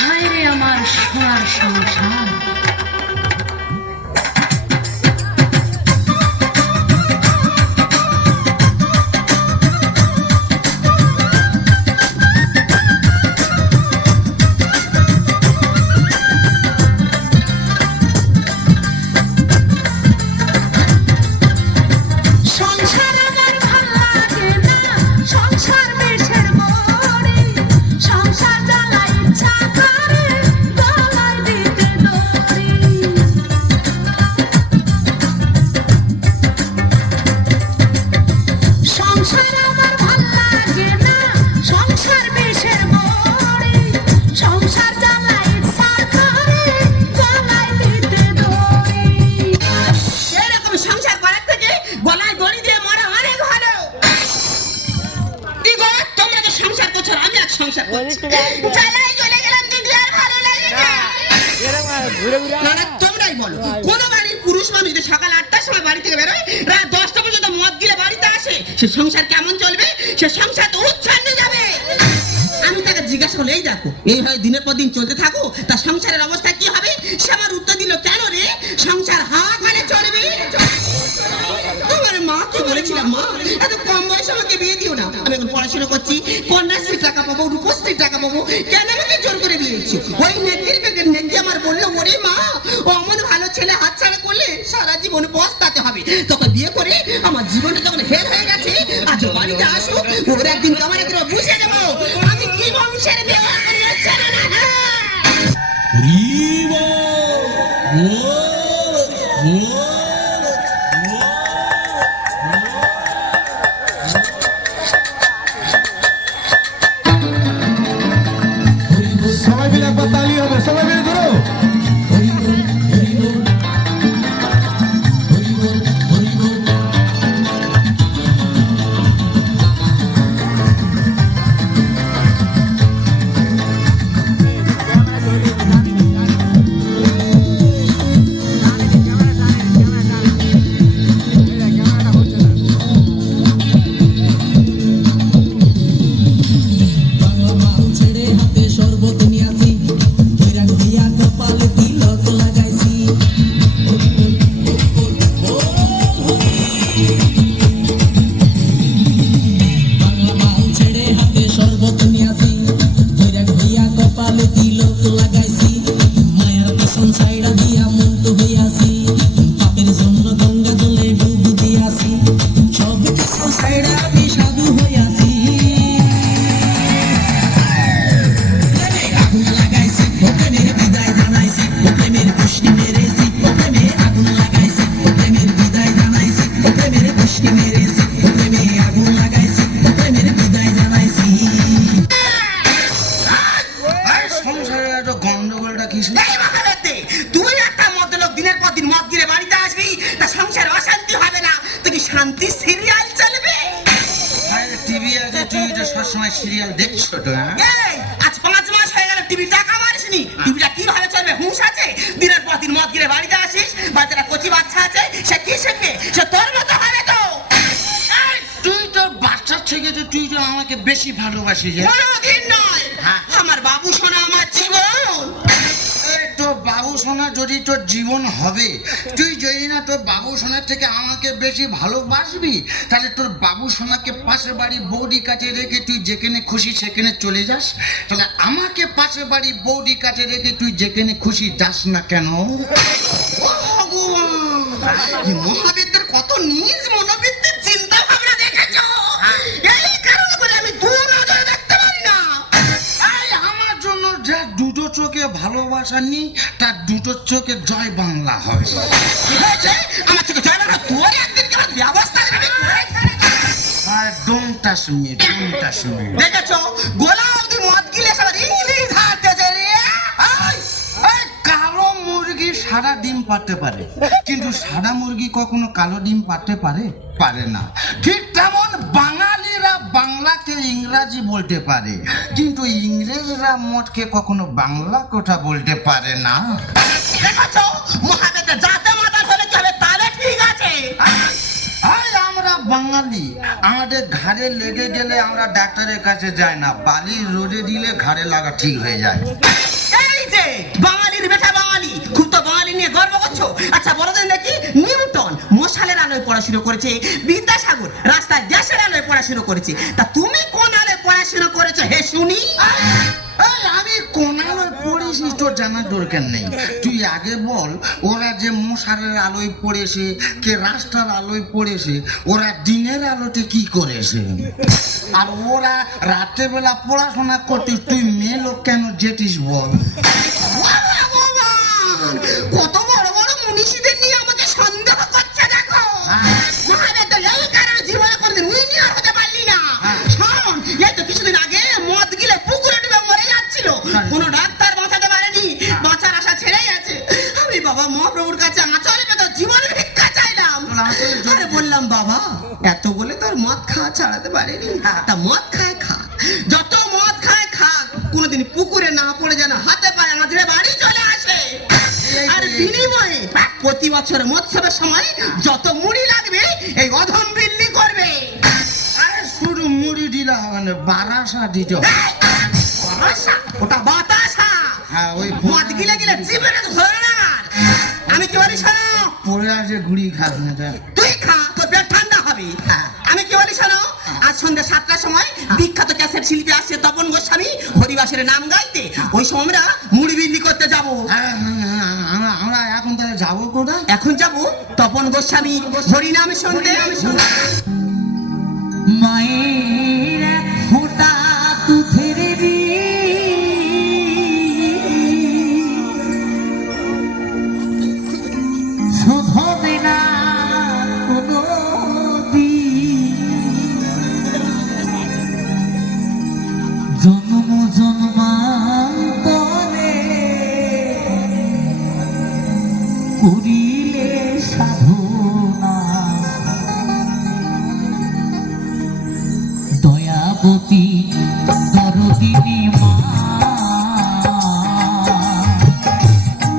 হায় রে আমার সোনার সংসার। তোমরাই বলো কোন বাড়ির পুরুষ মানুষ যদি সকাল 8টার সময় বাড়ি থেকে বেরোয় রাত 10টা পর্যন্ত মদ গিলে বাড়িতে আসে, সে সংসার কেমন চলবে? সে সংসার তো উচ্ছন্ন যাবে। আমি তাকে জিজ্ঞাসা করলে, এই দেখো এইভাবে দিনের পর দিন চলতে থাকো তার সংসারের অবস্থা কি হবে? সে আমার উত্তর দিল, কেন রে সংসার হাওয়া খানে চলবে? তোমার মাকে বলেছিলাম, মা এত কম বয়সে আমাকে বিয়ে দিও না, আমি এখন পড়াশোনা করছি, কন্যাশ্রীর টাকা পাবো, রূপশ্রীর টাকা পাবো, কেন আমাকে জোর করে বিয়ে দিচ্ছি? ওই নেত্রীর বেগের নেত্রী আমার বললো, ওরে মা ও অমন ভালো ছেলে হাতছাড়া করলে সারা জীবন পস্তাতে হবে, তোকে বিয়ে করে আমার জীবনটা যখন হের হয়ে গেছে আজ বাড়িতে আসো, ওর একদিন তোমার একদিন বুঝে দেবো আমি কি বংশের মেয়ে। সবাই মিলে একবার তালি হবে, সবাই মিলে ধরো। তুই একটা মতলব দিনের পর দিন মদ গিলে বাড়িতে আসবি, তা সংসার অশান্তি হবে না, তুই কি শান্তি সিরিয়াল চলবে? টিভি আছে, তুই তো সবসময় সিরিয়াল দেখছো তো? আজ 5 মাস হয়ে গেল টিভি টাকা মারিসনি, টিভিটা কিভাবে চলবে? হুঁশ আছে? দিনের পর দিন মদ গিলে বাড়িতে আসিস, বাচ্চাটা কচি বাচ্চা আছে, সে কি শিখবে? সে তোর মতো হবে তো। তুই তো বাচ্চার থেকে তো তুই তো আমাকে বেশি ভালোবাসিস। কোনোদিন নয়, আমার বাবু সোনা আমার জীবন। তোর বাবু সোনা যদি তোর জীবন হবে, তুই যদি না তোর বাবু সোনার থেকে আমাকে বেশি ভালোবাসবি, তাহলে তোর বাবু সোনাকে পাশের বাড়ি বৌদি কাছে রেখে তুই যেখানে খুশি সেখানে চলে যাস। তাহলে আমাকে পাশের বাড়ি বৌদি কাছে রেখে তুই যেখানে খুশি যাস না কেন? মহাবিদ্যার কত নিজ মনোবৃত্তির চিন্তা ভাবনা দেখেছো? এই কারণে করে আমি দু নজরে দেখতে পারি না। আমার জন্য যা দুটো চোখে ভালোবাসা নেই, তার দুটো চোখে জয় বাংলা হবে। কি হয়েছে? আমার চোখে জয় বাংলা তোর একদিন কেমন ব্যবস্থা নেবে? Don't touch me, don't touch me. দেখেছো গোলা অবধি মদ গিলে সবার ইংলিশ হারতেছে রে। কালো মুরগি সাদা ডিম পারতে পারে, কিন্তু সাদা মুরগি কখনো কালো ডিম পারতে পারে? পারে না। ঠিক তেমন বাঙালিরা বাংলাকে ইংরাজি বলতে পারে, কিন্তু ইংরেজরা মদকে কখনো বাংলা কথা বলতে পারে না। দেখেছো মহাবিদ্যা যাতে মাথা ধরে কি হবে? তাহলে ঠিক আছে। আমরা বাংলা বাঙালি, আমাদের ঘাড়ে লেগে গেলে আমরা ডাক্তারের কাছে যাই না, বালির রোদে দিলে ঘাড়ে লাগা ঠিক হয়ে যায়। এই যে বাঙালির বেটা বাঙালি, খুব তো বাঙালি নিয়ে গর্ব করছো। আচ্ছা বলো তো নাকি নিউটন মশালের আলোয় পড়াশোনা করেছে, বিদ্যাসাগর রাস্তায় গ্যাসের আলোয় পড়াশোনা করেছে, তা তুমি কোন আলোয় পড়াশোনা করেছো হে শুনি? এই, আমি কোন আলোয় পড়েছি তোর জানার দরকার নেই। তুই আগে বল, ওরা যে মশারের আলোয় পড়েছে, কে রাস্তার আলোয় পড়েছে, ওরা দিনের আলোতে কি করেছে? আর ওরা রাতের বেলা পড়াশোনা করতিস, তুই মেয়ে লোক কেন যেতিস বল? কত বড় বড় মনীষীদের নিয়ে আমাকে সন্দেহ করছে দেখো। মহাদেব তো এই কারণে জীবনে কোনদিন উইনিয়ার হতে পারলি না। শোন, এই তো কিছুদিন আগে মদ গিলে পুকুরে ডুবে মরে যাচ্ছিল, কোনো ডাক্তার বাঁচাতে পারেনি, বাঁচার আশা ছেড়ে গেছে। আমি বাবা মহাপ্রভুর কাছে আঁচলে পেতো জীবনের ভিক্ষা চাইলাম। আরে বললাম বাবা, এত বলে তোর মদ খাওয়া ছাড়াতে পারেনি, তা মদ খায় খা, যত মদ খায় খা, কোনোদিন পুকুরে না পড়ে যেন হাতে পায়ে আমাদের বাড়ি চলে আসে। আর বিনিময়ে প্রতি বছর মৎসবের সময় যত মুড়ি লাগবে এই অধম বিল্লি করবে। আরে শুধু মুড়ি দিলা হবে না, বারাসা দিতে হবে। বাতাসা? ওটা বাতাসা। হ্যাঁ, ওই মদ গিলে গিলে জিভে ধরে না। আমি কি বলি শোনো, পড়ে আসে গুড়ি খাস না তা। তুই খা, তোর পেট ঠান্ডা হবে। আমি কি বলি শোনো, আজ সন্ধ্যা 7টার সময় বিখ্যাত ক্যাসেট শিল্পী আসছে তপন গোস্বামী হরিবাসের নাম গাইতে, ওই সময় আমরা মুড়ি বিক্রি করতে যাবো। আমরা এখন তাহলে যাবো কোথায়? এখন যাবো তপন গোস্বামী হরিনাম শুনতে। মায়ের এক ফোঁটা দুধের শোধবে না কোনো জন্ম জন্মান্তরে করিলে সাধনা দয়াবতী দরদিনী মা,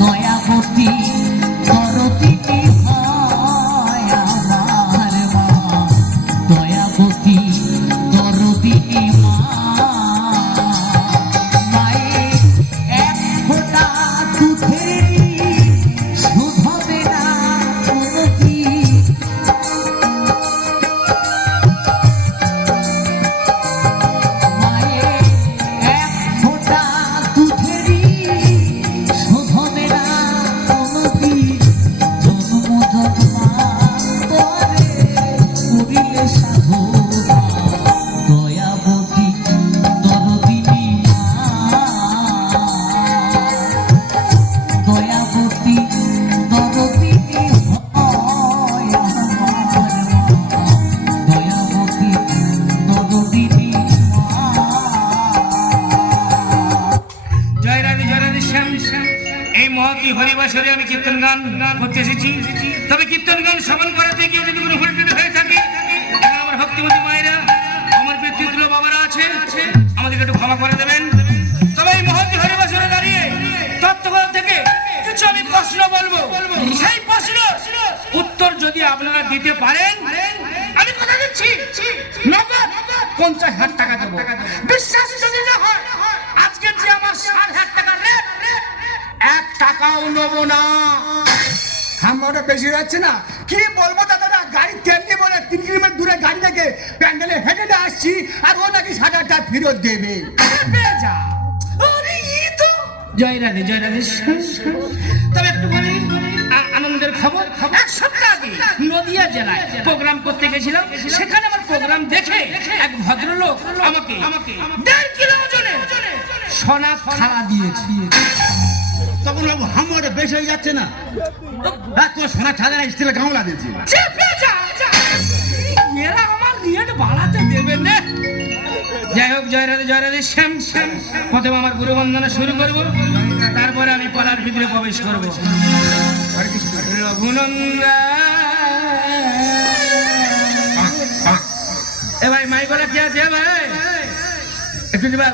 দয়াবতী দরদিনী হয় আমার মা, দয়াবতী দরদিনী মা। মায়ের এক ফোঁটা দুধের শোধবে না কোনো দিন, মায়ের এক ফোঁটা দুধেরই শোধবে না কোনো দিন, জন্ম জন্মান্তরে করিলে সাধনা দয়াবতী দরদিনী মা, দয়াবতী দরদিনী হয় আমার মা, দয়াবতী দরদিনী মা। জয় রাধে শ্যাম। এই মহতি হরিবাসরে আমি কীর্তন গান করতে এসেছি, তবে কীর্তন গান শ্রবণ করাতে গিয়ে যদি কোনো ভুল টুটি হয়ে থাকে, এখানে আমার ভক্তিমতী মায়েরা, আমার পিতৃতুল্য বাবারা আছে, আমাদেরকে একটু ক্ষমা করে দেবেন। তবে এই মহতি হরিবাসরে দাঁড়িয়ে তত্ত্বকথা থেকে কিছু আমি প্রশ্ন বলবো, সেই প্রশ্ন উত্তর যদি আপনারা দিতে পারেন, আমি কথা দিচ্ছি নগদ 50,000 টাকা দেবো। বিশ্বাস যদি না হয়, আজকে যে আমার 60,000 টাকা রেট, 1 টাকাও নেবো না। হামটা বেশি যাচ্ছে না? কি বলবো দাদা, গাড়ি তেল নিয়ে বলে 3 কিলোমিটার দূরে গাড়ি থেকে প্যান্ডেলে হেঁটে আসছি, আর ও নাকি 60,000 টাকা ফেরত দেবে। পেয়ে যা। আরে এই তো জয় রাধে তবে একটু বলি আনন্দের খবর। 1 সপ্তাহ আগে নদিয়া জেলায় প্রোগ্রাম করতে গেছিলাম, সেখানে আমার প্রোগ্রাম দেখে এক ভদ্রলোক আমাকে 1.5 কিলো ওজনের সোনা থালা দিয়েছে। তখন হামটা বেশি হয়ে যাচ্ছে না? তোমার সোনা ছাদে না, স্টিলের গামলা দিয়েছি। চেপে যা। এরা আমার রেট বাড়াতে দেবে না। যাই হোক, জয় রাধে শ্যাম। প্রথমে আমার গুরু বন্দনা শুরু করবো, তারপরে আমি পাড়ার ভিতরে প্রবেশ করবো। রঘুনন্দা এ ভাই মাইকলা কি আছে ভাই? একটু দিবা।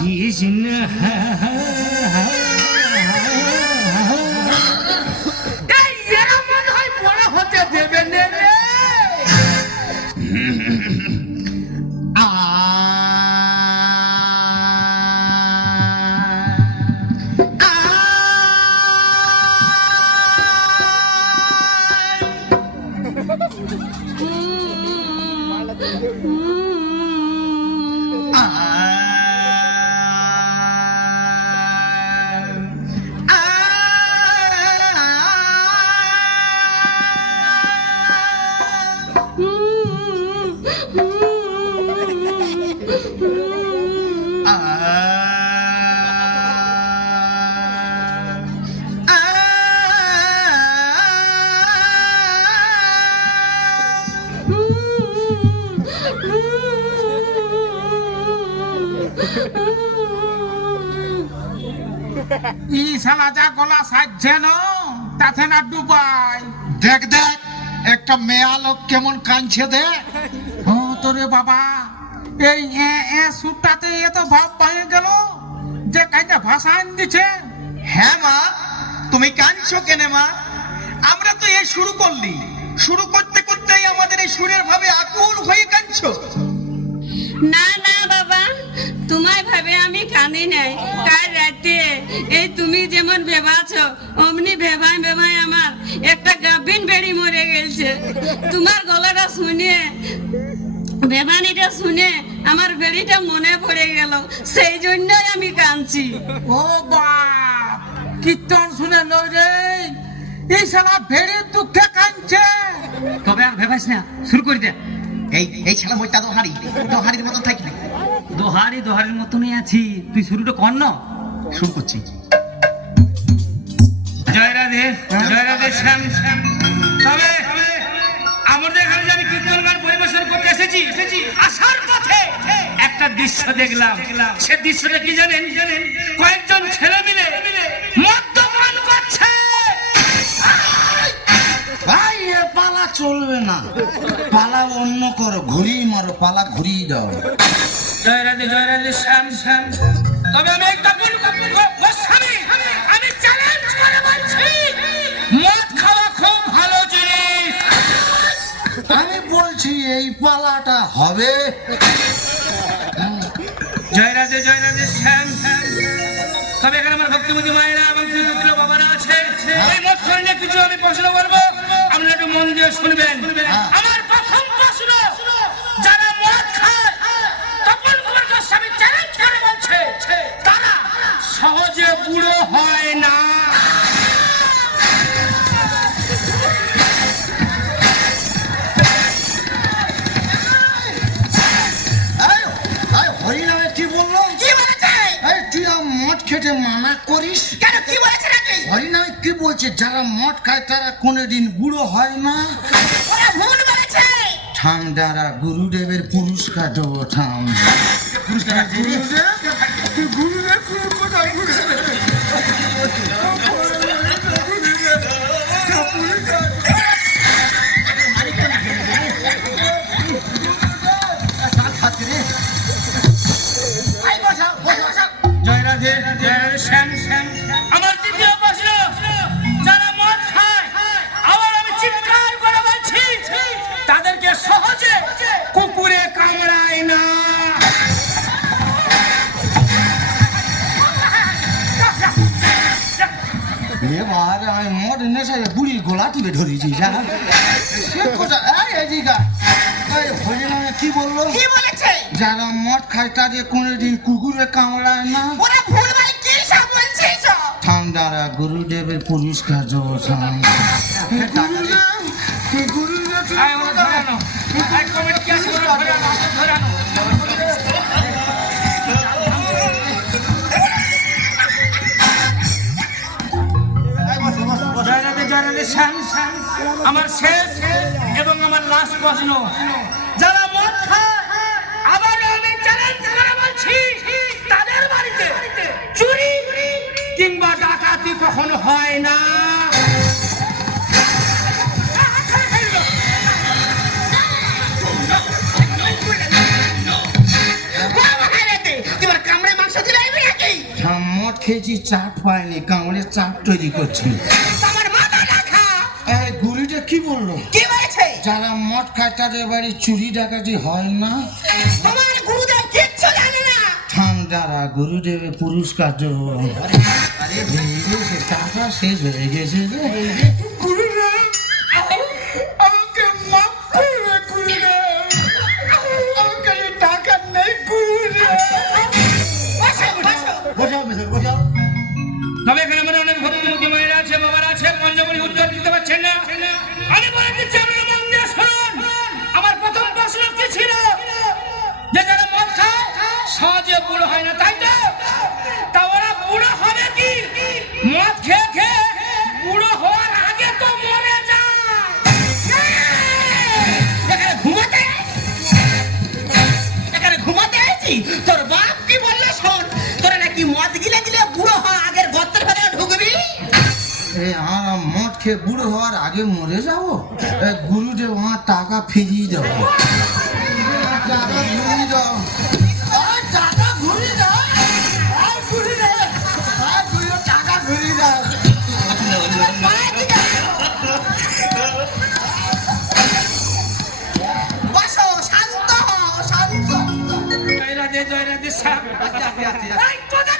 কৃষ্ণ এই এরা মনে হয় বড় হতে দেবে না রে। ই শালা যা গলা সাজছে না তাতে না ডুবাই। দেখ দেখ একটা মেয়া লোক কেমন কাঁদছে দেখ। ও তোরে বাবা, এই সুরটাতে এত ভাব পাইয়ে গেল যে কাইটা ভাষা আন দিছে। হ্যাঁ মা, তুমি কাঁদছো কেন মা? আমরা তো এই শুরু করলি, শুরু করতে করতেই আমাদের এই সুরের ভাবে আকুল হয়ে কাঁদছো। না না বাবা, তোমায় ভাবে আমি কাঁদি নাই। কাল রাতে এই তুমি যেমন ভেবাছ অমনি ভেবায় ভেবায় আমার একটা গাভিন বেড়ি মরে গেছে। তোমার গলাটা শুনে, বেবানিটা শুনে আমার বেড়িটা মনে পড়ে গেল, সেই জন্যই আমি কাঁদছি। ও বাপ, কীর্তন শুনে লই রে, এই শালা ভেড়ির দুঃখে কাঁদছে। তবে আর ভেবাস না, শুরু করে দে। এই ছেলে মইটা দোহারির মতো থাকবি। দোহারির মতনই আছি, তুই শুরুটা কর না। শুরু করছি। জয় রাধে শ্যাম শ্যাম। তবে আমাদের এখানে যে আমি কীর্তন গান পরিবেশন করতে এসেছি, আসার পথে একটা দৃশ্য দেখলাম। সে দৃশ্যটা কি জানেন? কয়েকজন ছেলে মিলে মদ্যপান করছে। ভাই এ পালা চলবে না, পালা অন্য করো, ঘুরিয়ে মারো, পালা ঘুরিয়ে দাও। জয় রাধে শ্যাম শ্যাম। তবে আমি একটা গোস্বামী, আমি চ্যালেঞ্জ করে বলছি, মদ খাওয়া খুব ভালো জিনিস। আমি বলছি এই পালাটা হবে। জয় রাধে শ্যাম শ্যাম। তবে এখানে আমার ভক্তিমতী মায়েরা এবং প্রিয় বাবারা আছে। এই মদ খাওয়া নিয়ে কিছু আমি প্রশ্ন করবো, আপনারা একটু মন দিয়ে শুনবেন। আমার প্রথম প্রশ্ন, যারা মদ খায় তপন কুমার গোস্বামী চ্যালেঞ্জ করে বলছে তারা সহজে বুড়ো হয় না। হরিনামে কি বললো? কি বলেছে? এই তুই মদ খেতে মানা করিস কেন, কি বলেছে নাকি? হরিনামে কি বলছে? যারা মদ খায় তারা কোনোদিন বুড়ো হয় না। ওরা ভুল বলেছে। ঠান্ডারা গুরুদেবের পুরস্কার দেবো। জয় রাধে শ্যাম শ্যাম। আমার দ্বিতীয় প্রশ্ন, যারা মদ খায়, আবার আমি চিৎকার করে বলছি, তাদেরকে সহজে কুকুরে কামড়ায় না। এবার আমি মদ নেশায় বুড়ির গোলা টিপে ধরেছি। হরিনামে কি বললো? কি বলেছে? যারা মদ খায় তাদের কোনোদিন কুকুরে কামড়ায় না। ওরা ভুল বলে কি সব বলছিস? ঠান্ডারা গুরুদেবের পুরস্কার দেবো। আয় ওরা ধরে আনো। আয় কমিটি কি আছে, ওরা ধরে আনো। জয় রাধে শ্যাম শ্যাম। আমার শেষ এবং আমার লাস্ট প্রশ্ন, যারা মদ খায়, আবার আমি চ্যালেঞ্জ করে বলছি, তাদের বাড়িতে চুরি কিংবা ডাকাতি কখনো হয় না। তোমার কামড়ে মাংস দিলে খেয়েছি চাট পাইনি কামড়ে চাট তৈরি করছি আমার মাথা রাখা এই গুরুটা কি বললো কি বলেছে? যারা মদ খায় তাদের বাড়ি চুরি ডাকাতি হয় না তোমার গুরুদেব কিচ্ছু জানে না। ঠান্ডারা গুরুদেবের পুরস্কার দেবো আরে সে টাকা শেষ হয়ে গেছে রে গুরুদেব আমাকে মাফ করবে গুরুদেব, আমার কাছে টাকা নেই গুরুদেব। তবে এখানে আমার অনেক ভক্তিমতী মায়েরা আছে, বাবারা আছে, পঞ্চমণি উত্তর দিতে পারছেন না। আমি বলে দিচ্ছি আপনারা মন দিয়ে শুনুন। আমার প্রথম প্রশ্ন কি ছিল? যে যারা মদ খায় সহজে বুড়ো হয় না, তাই তো? তা ওরা বুড়ো হবে কি? মদ খেয়ে খেয়ে বুড়ো হওয়ার আগে তো মরে যায়। এখানে ঘুমাতে এখানে ঘুমাতে আছি। তোর বাপ কি বললো শোন, তোরা নাকি মদ গিলে গিলে বুড়ো হওয়ার আগের গর্তের ভেতরে ঢুকবি। এই আমরা মদ খেয়ে বুড়ো হওয়ার আগে মরে যাবো গুরুদেব আমার টাকা ফিরিয়ে দেবো টাকা ঘুরিয়ে দাও টাকা ঘুরিয়ে দাও টাকা ঘুরিয়ে দাও বসো, শান্ত হও, শান্ত। জয় রাধে, জয় রাধে, সাপ। এই তোদের